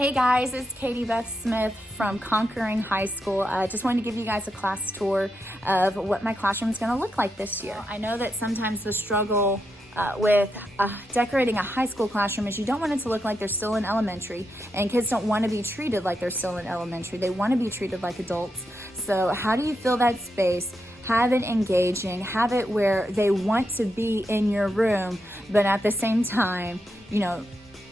Hey guys, it's Katy-Beth Smith from Conquering High School. I just wanted to give you guys a class tour of what my classroom is going to look like this year. I know that sometimes the struggle with decorating a high school classroom is you don't want it to look like they're still in elementary, and kids don't want to be treated like they're still in elementary. They want to be treated like adults. So how do you fill that space? Have it engaging, have it where they want to be in your room, but at the same time,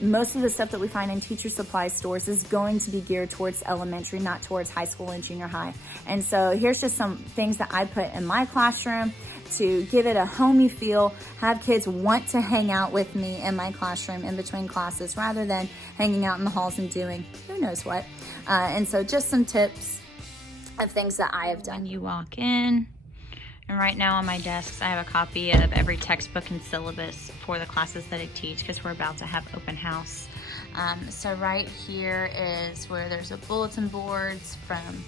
most of the stuff that we find in teacher supply stores is going to be geared towards elementary, not towards high school and junior high. And so here's just some things that I put in my classroom to give it a homey feel, have kids want to hang out with me in my classroom in between classes rather than hanging out in the halls and doing who knows what. And so just some tips of things that I have done. When you walk in, and right now on my desks, I have a copy of every textbook and syllabus for the classes that I teach because we're about to have open house. So right here is where there's a bulletin boards from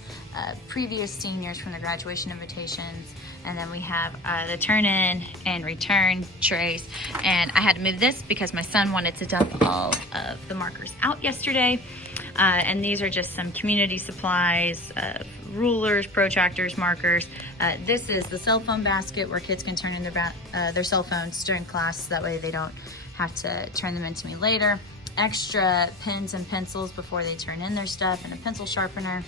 previous seniors from the graduation invitations. And then we have the turn in and return trays. And I had to move this because my son wanted to dump all of the markers out yesterday. And these are just some community supplies, rulers, protractors, markers. This is the cell phone basket where kids can turn in their cell phones during class. That way they don't have to turn them into me later. Extra pens and pencils before they turn in their stuff, and a pencil sharpener.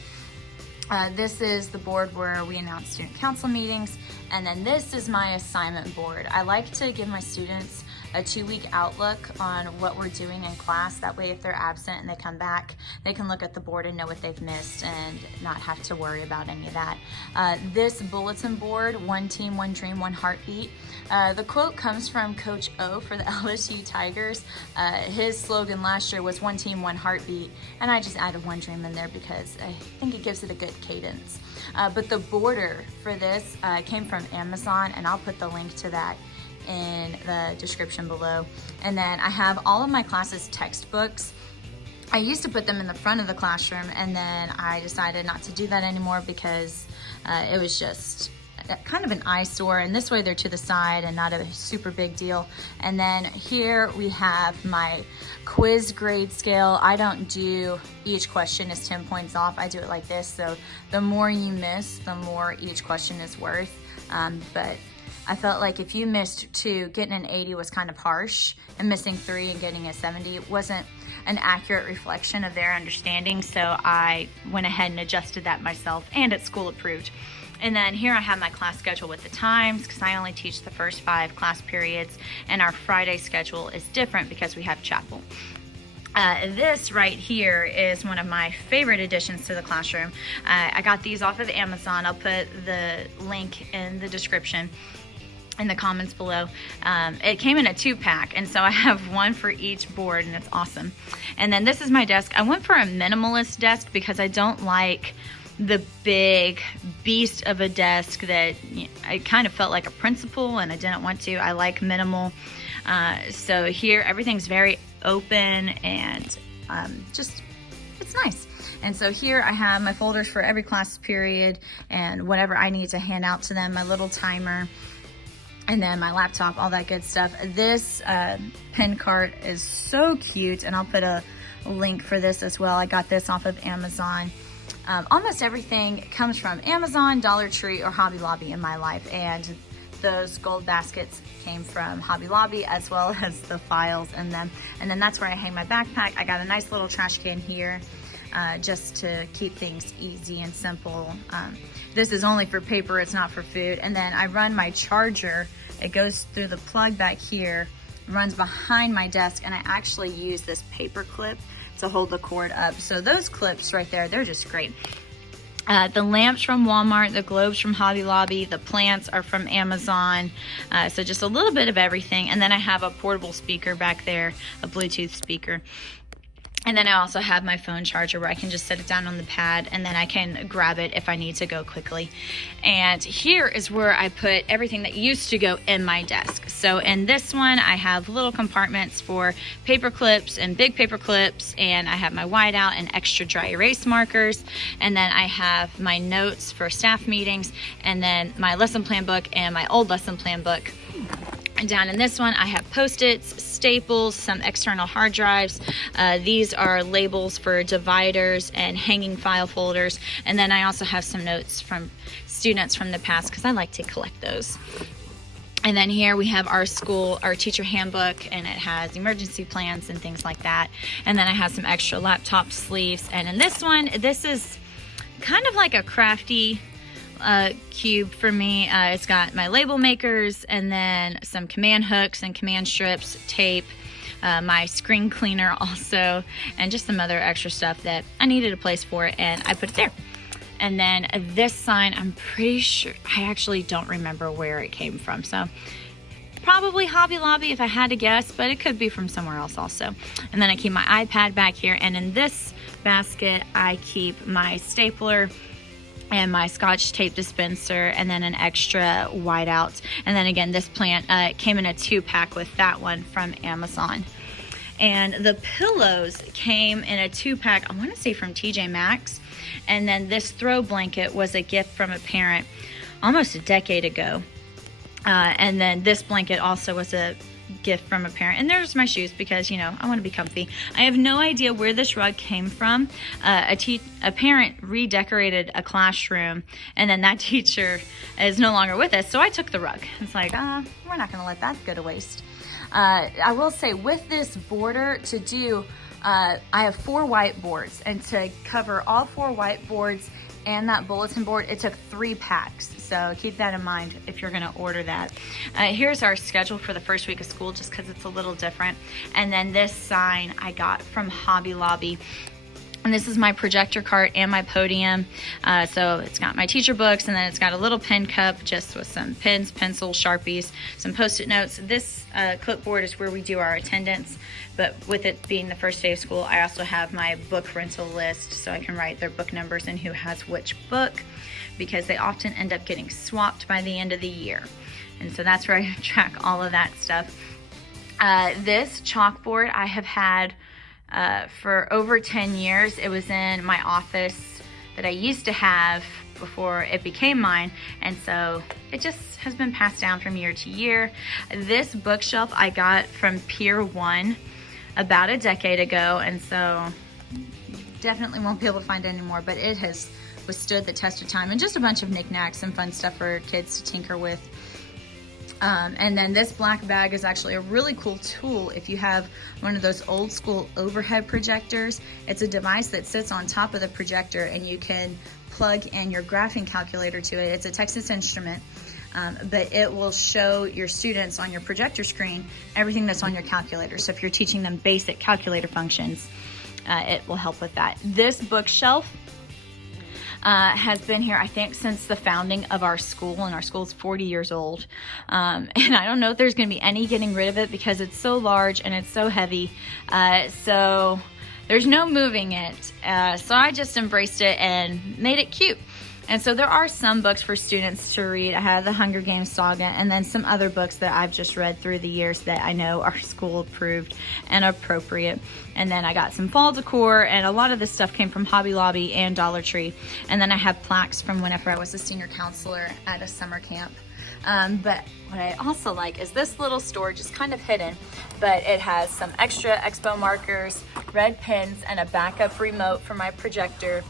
This is the board where we announce student council meetings. And then this is my assignment board. I like to give my students a 2-week outlook on what we're doing in class. That way if they're absent and they come back, they can look at the board and know what they've missed and not have to worry about any of that. This bulletin board, one team, one dream, one heartbeat. The quote comes from Coach O for the LSU Tigers. His slogan last year was one team, one heartbeat. And I just added one dream in there because I think it gives it a good cadence. But the border for this came from Amazon, and I'll put the link to that in the description below. And then I have all of my classes textbooks. I used to put them in the front of the classroom, and then I decided not to do that anymore because it was just kind of an eyesore, and this way they're to the side and not a super big deal. And then here we have my quiz grade scale. I don't do each question is 10 points off. I do it like this, so the more you miss, the more each question is worth. But I felt like if you missed 2, getting an 80 was kind of harsh, and missing 3 and getting a 70 wasn't an accurate reflection of their understanding. So I went ahead and adjusted that myself, and it's school approved. And then here I have my class schedule with the times because I only teach the first 5 class periods, and our Friday schedule is different because we have chapel. This right here is one of my favorite additions to the classroom. I got these off of Amazon. I'll put the link in the description, in the comments below. It came in a 2-pack, and so I have one for each board, and it's awesome. And then this is my desk. I went for a minimalist desk because I don't like the big beast of a desk that I kind of felt like a principal, and I didn't want to. I like minimal. So here everything's very open and just it's nice. And so here I have my folders for every class period and whatever I need to hand out to them, my little timer, and then my laptop, all that good stuff. This pen cart is so cute, and I'll put a link for this as well. I got this off of Amazon. Almost everything comes from Amazon, Dollar Tree, or Hobby Lobby in my life, and those gold baskets came from Hobby Lobby as well as the files in them. And then that's where I hang my backpack. I got a nice little trash can here just to keep things easy and simple. This is only for paper, it's not for food. And then I run my charger. It goes through the plug back here, runs behind my desk, and I actually use this paper clip to hold the cord up. So those clips right there, they're just great. The lamps from Walmart, the globes from Hobby Lobby, the plants are from Amazon. So just a little bit of everything. And then I have a portable speaker back there, a Bluetooth speaker. And then I also have my phone charger where I can just set it down on the pad, and then I can grab it if I need to go quickly. And here is where I put everything that used to go in my desk. So in this one, I have little compartments for paper clips and big paper clips, and I have my whiteout and extra dry erase markers. And then I have my notes for staff meetings, and then my lesson plan book and my old lesson plan book. And down in this one, I have Post-its, staples, some external hard drives. These are labels for dividers and hanging file folders. And then I also have some notes from students from the past because I like to collect those. And then here we have our teacher handbook, and it has emergency plans and things like that. And then I have some extra laptop sleeves. And in this one, this is kind of like a crafty cube for me. It's got my label makers and then some command hooks and command strips, tape, my screen cleaner also, and just some other extra stuff that I needed a place for, and I put it there. And then this sign, I'm pretty sure, I actually don't remember where it came from. So probably Hobby Lobby if I had to guess, but it could be from somewhere else also. And then I keep my iPad back here. And in this basket, I keep my stapler and my Scotch tape dispenser, and then an extra whiteout. And then again, this plant came in a 2-pack with that one from Amazon. And the pillows came in a 2-pack, I want to say from TJ Maxx. And then this throw blanket was a gift from a parent almost a decade ago. And then this blanket also was a gift from a parent. And there's my shoes because, you know, I want to be comfy. I have no idea where this rug came from. A parent redecorated a classroom, and then that teacher is no longer with us, so I took the rug. It's like, we're not going to let that go to waste. I will say with this border to do, I have 4 whiteboards, and to cover all 4 whiteboards and that bulletin board, it took 3 packs. So keep that in mind if you're gonna order that. Here's our schedule for the first week of school, just because it's a little different. And then this sign I got from Hobby Lobby. And this is my projector cart and my podium. So it's got my teacher books, and then it's got a little pen cup just with some pens, pencils, Sharpies, some Post-it notes. This clipboard is where we do our attendance, but with it being the first day of school, I also have my book rental list, so I can write their book numbers and who has which book, because they often end up getting swapped by the end of the year. And so that's where I track all of that stuff. This chalkboard I have had for over 10 years. It was in my office that I used to have before it became mine, and so it just has been passed down from year to year. This bookshelf I got from Pier 1 about a decade ago, and so definitely won't be able to find it anymore, but it has withstood the test of time, and just a bunch of knickknacks and fun stuff for kids to tinker with. And then this black bag is actually a really cool tool if you have one of those old school overhead projectors. It's a device that sits on top of the projector, and you can plug in your graphing calculator to it. It's a Texas Instrument, but it will show your students on your projector screen everything that's on your calculator. So if you're teaching them basic calculator functions, it will help with that. This bookshelf has been here, I think, since the founding of our school, and our school's 40 years old. And I don't know if there's going to be any getting rid of it because it's so large and it's so heavy. So there's no moving it. So I just embraced it and made it cute. And so there are some books for students to read. I have the Hunger Games saga, and then some other books that I've just read through the years that I know are school approved and appropriate. And then I got some fall decor, and a lot of this stuff came from Hobby Lobby and Dollar Tree. And then I have plaques from whenever I was a senior counselor at a summer camp. But what I also like is this little storage is kind of hidden, but it has some extra expo markers, red pens, and a backup remote for my projector,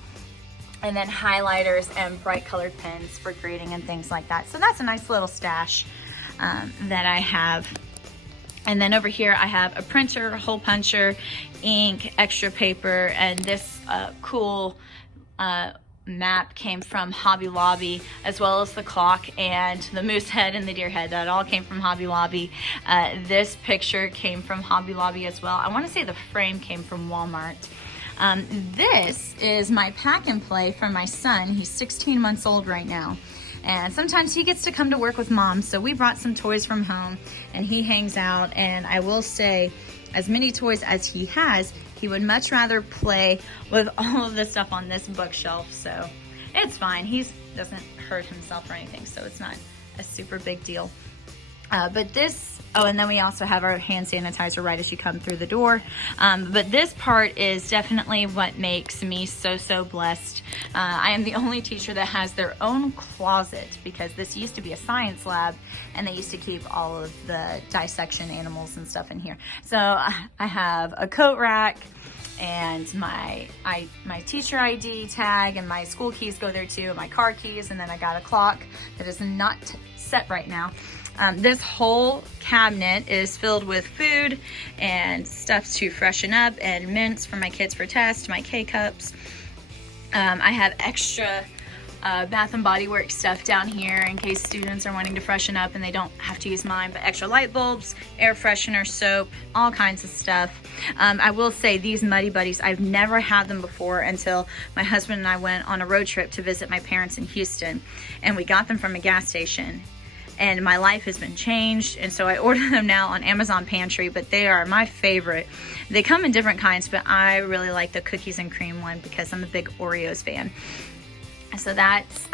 and then highlighters and bright colored pens for grading and things like that. So that's a nice little stash that I have. And then over here I have a printer, hole puncher, ink, extra paper, and this cool map came from Hobby Lobby, as well as the clock and the moose head and the deer head. That all came from Hobby Lobby. This picture came from Hobby Lobby as well. I want to say the frame came from Wal-Mart. This is my pack and play from my son. He's 16 months old right now, and sometimes he gets to come to work with mom, so we brought some toys from home and he hangs out. And I will say, as many toys as he has, he would much rather play with all of the stuff on this bookshelf, so it's fine. He doesn't hurt himself or anything, so it's not a super big deal. But this, oh, and then we also have our hand sanitizer right as you come through the door. But this part is definitely what makes me so blessed. I am the only teacher that has their own closet, because this used to be a science lab and they used to keep all of the dissection animals and stuff in here. So I have a coat rack, and my teacher ID tag and my school keys go there too, and my car keys, and then I got a clock that is not set right now. This whole cabinet is filled with food and stuff to freshen up, and mints for my kids for tests, my K-cups. I have extra Bath and Body Works stuff down here in case students are wanting to freshen up and they don't have to use mine, but extra light bulbs, air freshener, soap, all kinds of stuff. I will say these Muddy Buddies, I've never had them before until my husband and I went on a road trip to visit my parents in Houston, and we got them from a gas station. And my life has been changed, and so I order them now on Amazon Pantry, but they are my favorite. They come in different kinds, but I really like the cookies and cream one because I'm a big Oreos fan. So that's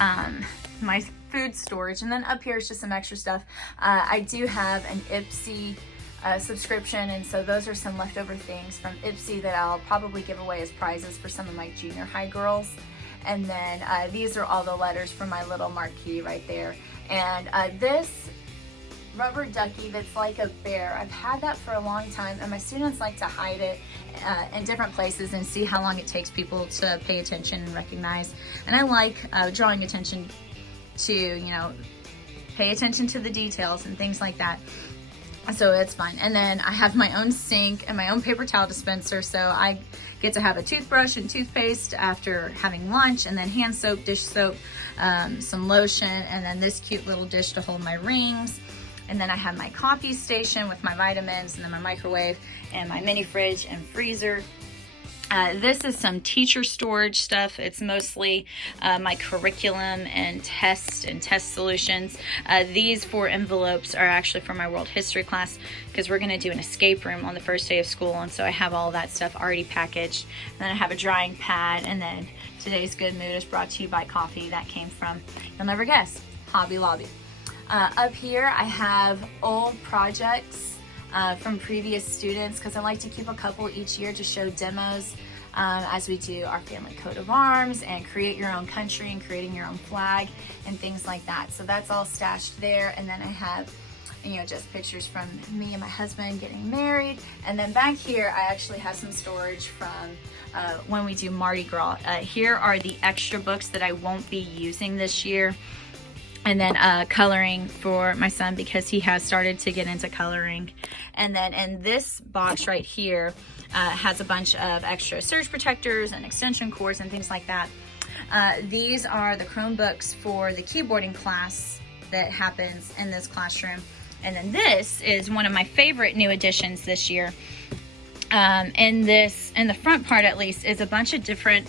my food storage. And then up here is just some extra stuff. I do have an Ipsy subscription, and so those are some leftover things from Ipsy that I'll probably give away as prizes for some of my junior high girls. And then these are all the letters for my little marquee right there. And this rubber ducky that's like a bear, I've had that for a long time, and my students like to hide it in different places and see how long it takes people to pay attention and recognize. And I like drawing attention to, you know, pay attention to the details and things like that. So it's fun. And then I have my own sink and my own paper towel dispenser, so I get to have a toothbrush and toothpaste after having lunch, and then hand soap, dish soap, some lotion, and then this cute little dish to hold my rings. And then I have my coffee station with my vitamins, and then my microwave and my mini fridge and freezer. This is some teacher storage stuff. It's mostly my curriculum and test solutions. These 4 envelopes are actually for my world history class, because we're going to do an escape room on the first day of school, and so I have all that stuff already packaged. And then I have a drying pad, and then today's good mood is brought to you by coffee. That came from, you'll never guess, Hobby Lobby. Up here I have old projects from previous students, because I like to keep a couple each year to show demos as we do our family coat of arms and create your own country and creating your own flag and things like that. So that's all stashed there. And then I have, you know, just pictures from me and my husband getting married. And then back here I actually have some storage from when we do Mardi Gras. Here are the extra books that I won't be using this year. And then coloring for my son, because he has started to get into coloring. And then in this box right here has a bunch of extra surge protectors and extension cords and things like that. These are the Chromebooks for the keyboarding class that happens in this classroom. And then this is one of my favorite new additions this year. In the front part at least, is a bunch of different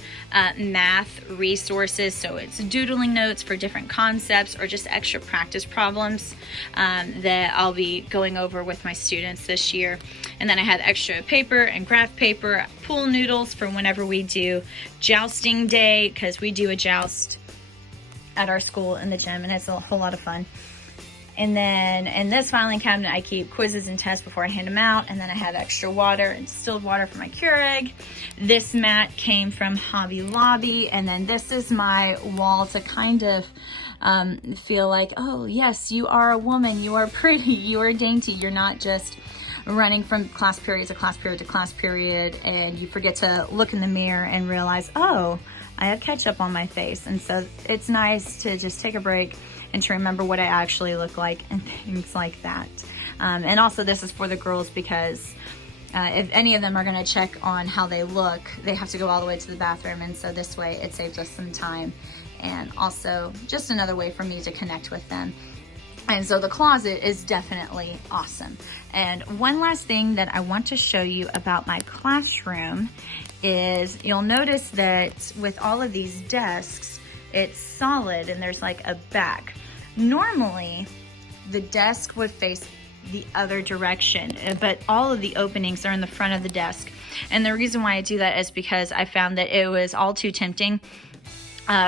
math resources. So it's doodling notes for different concepts or just extra practice problems that I'll be going over with my students this year. And then I have extra paper and graph paper, pool noodles for whenever we do jousting day, because we do a joust at our school in the gym, and it's a whole lot of fun. And then in this filing cabinet, I keep quizzes and tests before I hand them out. And then I have extra water and distilled water for my Keurig. This mat came from Hobby Lobby. And then this is my wall to kind of feel like, oh yes, you are a woman, you are pretty, you are dainty. You're not just running from class period to class period to class period, and you forget to look in the mirror and realize, oh, I have ketchup on my face. And so it's nice to just take a break and to remember what I actually look like and things like that. And also this is for the girls, because if any of them are gonna check on how they look, they have to go all the way to the bathroom. And so this way it saves us some time, and also just another way for me to connect with them. And so the closet is definitely awesome. And one last thing that I want to show you about my classroom is you'll notice that with all of these desks, it's solid and there's like a back. Normally, the desk would face the other direction, but all of the openings are in the front of the desk. And the reason why I do that is because I found that it was all too tempting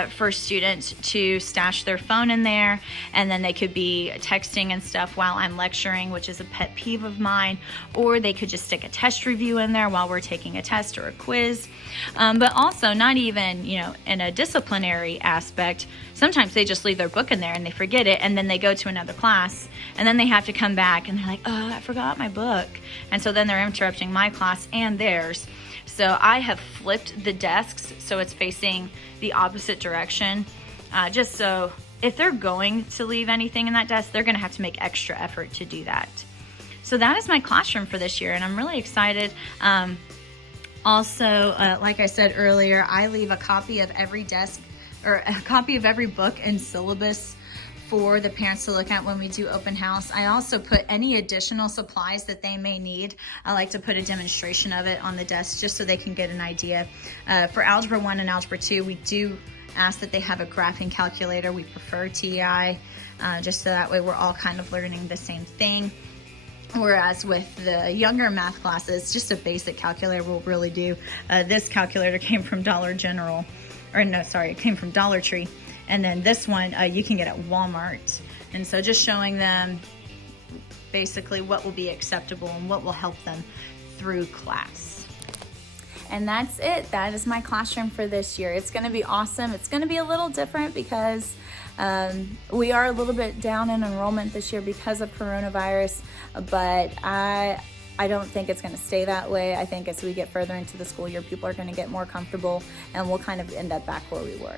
for students to stash their phone in there, and then they could be texting and stuff while I'm lecturing, which is a pet peeve of mine, or they could just stick a test review in there while we're taking a test or a quiz. But also not even, in a disciplinary aspect, sometimes they just leave their book in there and they forget it, and then they go to another class, and then they have to come back and they're like, oh, I forgot my book. And so then they're interrupting my class and theirs. So I have flipped the desks so it's facing the opposite direction, just so if they're going to leave anything in that desk, they're going to have to make extra effort to do that. So that is my classroom for this year, and I'm really excited. Also, like I said earlier, I leave a copy of every desk, or a copy of every book and syllabus for the parents to look at when we do open house. I also put any additional supplies that they may need. I like to put a demonstration of it on the desk just so they can get an idea. For Algebra 1 and Algebra 2, we do ask that they have a graphing calculator. We prefer TI, just so that way we're all kind of learning the same thing. Whereas with the younger math classes, just a basic calculator will really do. This calculator came from Dollar General, or no, sorry, it came from Dollar Tree. And then this one you can get at Wal-Mart. And so just showing them basically what will be acceptable and what will help them through class. And that's it. That is my classroom for this year. It's going to be awesome. It's going to be a little different because we are a little bit down in enrollment this year because of coronavirus, but I don't think it's going to stay that way. I think as we get further into the school year, people are going to get more comfortable and we'll kind of end up back where we were.